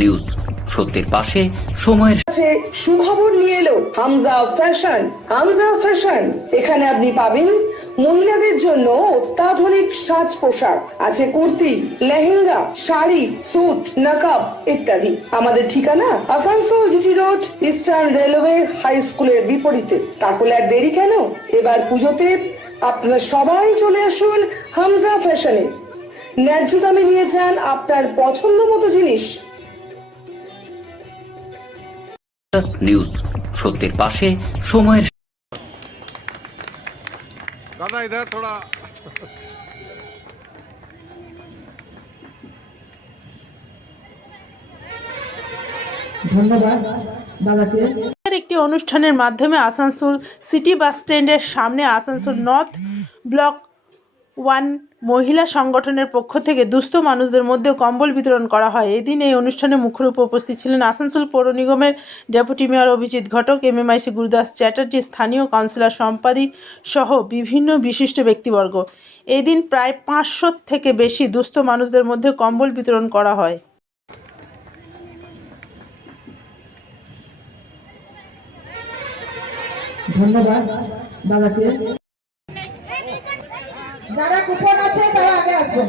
News সত্যের পাশে সময়ের সুখবর নিয়ে এলো হামজা ফ্যাশন। হামজা ফ্যাশন, এখানে আপনি পাবেন মহিলাদের জন্য অত্যাধুনিক সাজ পোশাক, আছে কুর্তি, লেহেঙ্গা, শাড়ি, স্যুট, নাকাব ইত্যাদি। আমাদের ঠিকানা Asansol GT road, eastern railway high স্কুলের বিপরীতে। তাহলে আর দেরি কেন, এবার পুজোতে আপনারা সবাই চলে আসুন হামজা ফ্যাশনে। ন্যায্য দামে নিয়ে যান আপনার পছন্দ মতো জিনিস। নিউজ সত্যের পাশে সময়ের दादा इधर थोड़ा ধন্যবাদ দাদাকে। একটি অনুষ্ঠানের মাধ্যমে আসানসোল সিটি বাস স্ট্যান্ডের সামনে আসানসোল নর্থ ব্লক 1 মহিলা সংগঠনের পক্ষ থেকে দুস্থ মানুষদের মধ্যে কম্বল বিতরণ করা হয়। এদিন এই অনুষ্ঠানে মুখ্য রূপে উপস্থিত ছিলেন আসানসোল পৌর নিগমের ডেপুটি মেয়র অভিজিৎ ঘটক, এমএমআইসি গুরুদাস চ্যাটার্জি, স্থানীয় কাউন্সিলর সম্পাদী সহ বিভিন্ন বিশিষ্ট ব্যক্তিবর্গ। এদিন প্রায় 500 থেকে বেশি দুস্থ মানুষদের মধ্যে কম্বল বিতরণ করা হয়। ধন্যবাদ দাদাকে। যারা কুপন আছে তারা আগে আসুন।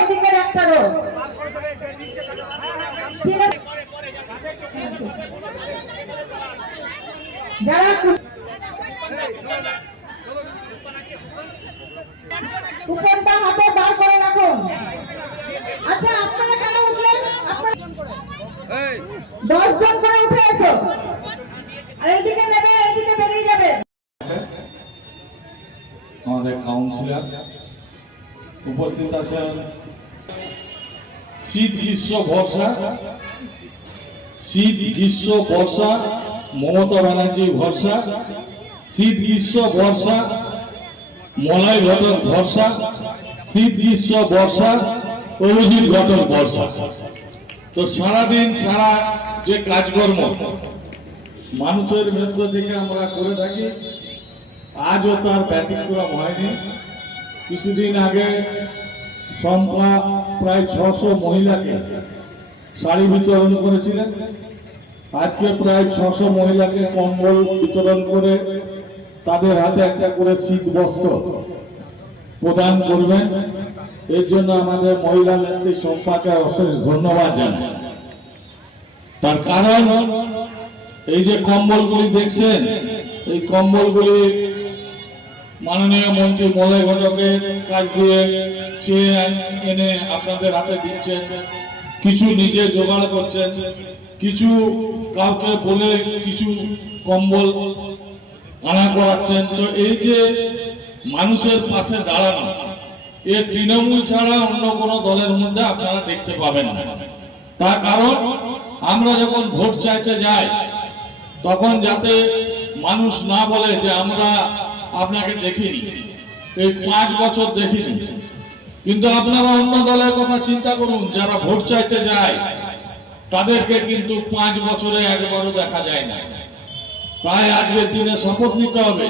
এদিকে একটা রো। যারা কুপনটা হাতে বার করে রাখুন। আচ্ছা, আপনারা কেন উঠলেন? 10 জন করে উঠে এসো। আর এইদিকে নেবে, এইদিকে বেরিয়ে যাবে। আমাদের কাউন্সিলর উপস্থিত আছেন। শীত গ্রীষ্ম বর্ষা, শীত গ্রীষ্ম বর্ষা মমতা ব্যানার্জি ভরসা, শীত গ্রীষ্ম বর্ষা মলয় ঘটক ভরসা, শীত গ্রীষ্ম বর্ষা অভিজিৎ ঘটক বর্ষা। তো সারাদিন সারা যে কাজকর্ম মানুষের মধ্য থেকে আমরা করে থাকি, আজও তার ব্যতিক্রম হয়নি। কিছুদিন আগে সম্পা প্রায় 600 মহিলাকে শাড়ি বিতরণ করেছিলেন। আজকে প্রায় 600 মহিলাকে কম্বল বিতরণ করে তাদের হাতে একটা করে শীত বস্ত্র প্রদান করবেন। এর জন্য আমাদের মহিলা নেত্রী সম্পাকে অশেষ ধন্যবাদ জানাই। তার কারণ এই যে কম্বলগুলি দেখছেন, এই কম্বলগুলি মাননীয় মন্ত্রী মলয় ঘটকের কাছ দিয়ে চেয়ে এনে আপনাদের হাতে দিচ্ছেন, কিছু নিজে জোগাড় করছেন, কিছু কাউকে বলে কিছু কম্বল আনা করাচ্ছেন। তো এই যে মানুষের পাশে দাঁড়ানো, এর তৃণমূল ছাড়া অন্য কোনো দলের মধ্যে আপনারা দেখতে পাবেন না। তার কারণ আমরা যখন ভোট চাইতে যাই তখন যাতে মানুষ না বলে যে আমরা আপনাকে দেখিনি, এই 5 বছর দেখিনি। কিন্তু আপনারা অন্য দলের কথা চিন্তা করুন, যারা ভোট চাইতে যায় তাদেরকে কিন্তু 5 বছরে একবারও দেখা যায় না। তাই আজকের দিনে শপথ নিতে হবে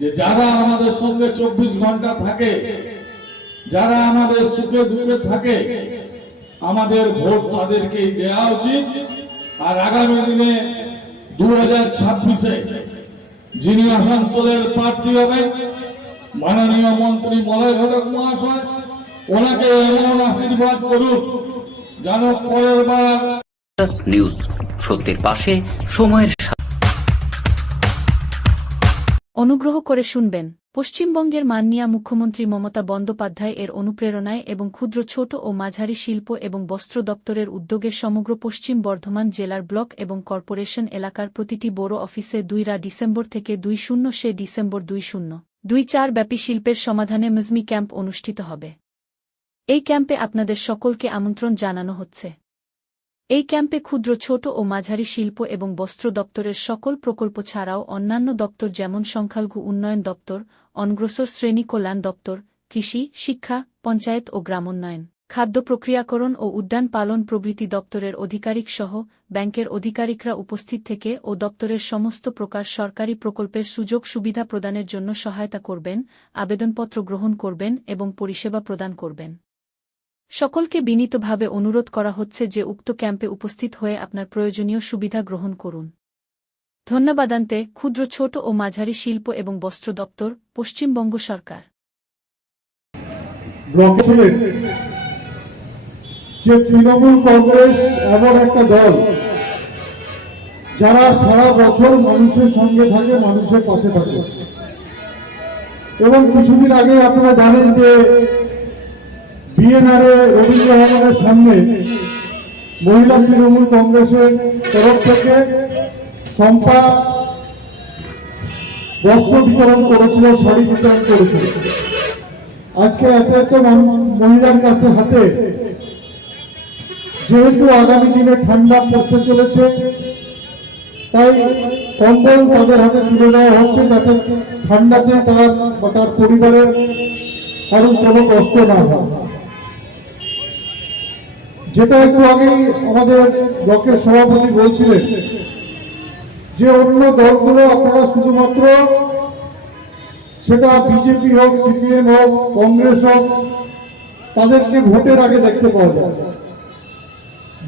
যে যারা আমাদের সঙ্গে 24 ঘন্টা থাকে, যারা আমাদের সুখে দুঃখে থাকে, আমাদের ভোট তাদেরকেই দেওয়া উচিত। আর আগামী দিনে 2026-এ যিনি আসানসোলের প্রার্থী হবেন মাননীয় মন্ত্রী মলয় ঘটক মহাশয়, ওনাকে এমন আশীর্বাদ করুন যেন পরের বার নিউজ সত্যের পাশে সময়ের অনুগ্রহ করে শুনবেন। পশ্চিমবঙ্গের মাননীয় মুখ্যমন্ত্রী মমতা বন্দ্যোপাধ্যায় এর অনুপ্রেরণায় এবং ক্ষুদ্র, ছোট ও মাঝারি শিল্প এবং বস্ত্র দপ্তরের উদ্যোগে সমগ্র পশ্চিম বর্ধমান জেলার ব্লক এবং কর্পোরেশন এলাকার প্রতিটি বড় অফিসে 2 ডিসেম্বর থেকে 20 ডিসেম্বর 2024 ব্যাপী শিল্পের সমাধানে মজমি ক্যাম্প অনুষ্ঠিত হবে। এই ক্যাম্পে আপনাদের সকলকে আমন্ত্রণ জানানো হচ্ছে। এই ক্যাম্পে ক্ষুদ্র, ছোট ও মাঝারি শিল্প এবং বস্ত্র দপ্তরের সকল প্রকল্প ছাড়াও অন্যান্য দপ্তর যেমন সংখ্যালঘু উন্নয়ন দপ্তর, অনগ্রসর শ্রেণী কল্যাণ দপ্তর, কৃষি, শিক্ষা, পঞ্চায়েত ও গ্রামোন্নয়ন, খাদ্য প্রক্রিয়াকরণ ও উদ্যান পালন প্রভৃতি দপ্তরের আধিকারিক সহ ব্যাংকের আধিকারিকরা উপস্থিত থেকে ও দপ্তরের সমস্ত প্রকার সরকারি প্রকল্পের সুযোগ সুবিধা প্রদানের জন্য সহায়তা করবেন, আবেদনপত্র গ্রহণ করবেন এবং পরিষেবা প্রদান করবেন। সকলকে বিনীতভাবে অনুরোধ করা হচ্ছে যে উক্ত ক্যাম্পে উপস্থিত হয়ে আপনার প্রয়োজনীয় সুবিধা গ্রহণ করুন। ধন্যবাদান্তে ক্ষুদ্র ছোট ও মাঝারি শিল্প এবং বস্ত্র দপ্তর, পশ্চিমবঙ্গ সরকার। ব্লকের যে তৃণমূল কংগ্রেস এমন একটা দল যারা সারা বছর মানুষের সঙ্গে থাকে, মানুষের পাশে থাকে, এবং কিছুদিন আগে আপনারা জানেন যে বিএনআর রবীন্দ্র ভবনের সামনে মহিলা তৃণমূল কংগ্রেসের তরফ থেকে সম্পা বস্ত্র বিতরণ করেছিল, শাড়ি বিতরণ করেছিল। আজকে এত মহিলার কাছে হাতে, যেহেতু আগামী দিনে ঠান্ডা পড়তে চলেছে, তাই কম্বল তাদের হাতে তুলে দেওয়া হচ্ছে যাতে ঠান্ডাতে তার বা তার পরিবারের কারণ কোনো কষ্ট না হয়। যেটা একটু আগেই আমাদের ব্লকের সভাপতি বলছিলেন যে অন্য দলগুলো আপনারা শুধুমাত্র, সেটা বিজেপি হোক, সিপিএম হোক, কংগ্রেস হোক, তাদেরকে ভোটের আগে দেখতে পাওয়া যায়।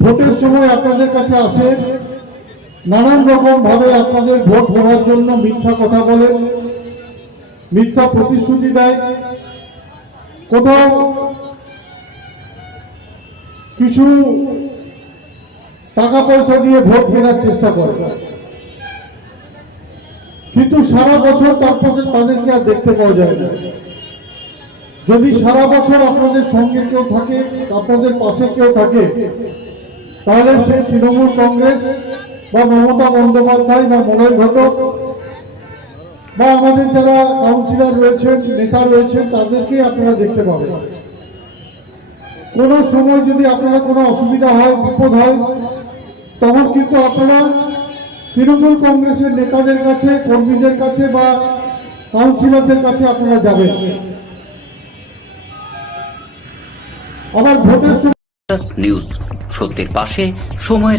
ভোটের সময় আপনাদের কাছে আসে, নানান রকম ভাবে আপনাদের ভোট নেওয়ার জন্য মিথ্যা কথা বলে, মিথ্যা প্রতিশ্রুতি দেয়, কোথাও কিছু টাকা পয়সা দিয়ে ভোট কেনার চেষ্টা করে, কিন্তু সারা বছর তাদেরকে আর দেখতে পাওয়া যায় না। যদি সারা বছর আপনাদের সঙ্গে কেউ থাকে, আপনাদের পাশে কেউ থাকে, তাহলে সেই তৃণমূল কংগ্রেস বা মমতা বন্দ্যোপাধ্যায় বা মলয় ঘটক বা আমাদের যারা কাউন্সিলর রয়েছেন, নেতা রয়েছেন, তাদেরকে আপনারা দেখতে পাবেন। কোনো সময় যদি আপনারা কোনো অসুবিধা হয়, বিপদ হয়, তখন কিন্তু আপনারা তৃণমূল কংগ্রেসের নেতাদের কাছে, কর্মীদের কাছে বা কাউন্সিলরদের কাছে আপনারা যাবেন। আবার ভোটের নিউজ, সত্যের পাশে, সময়ের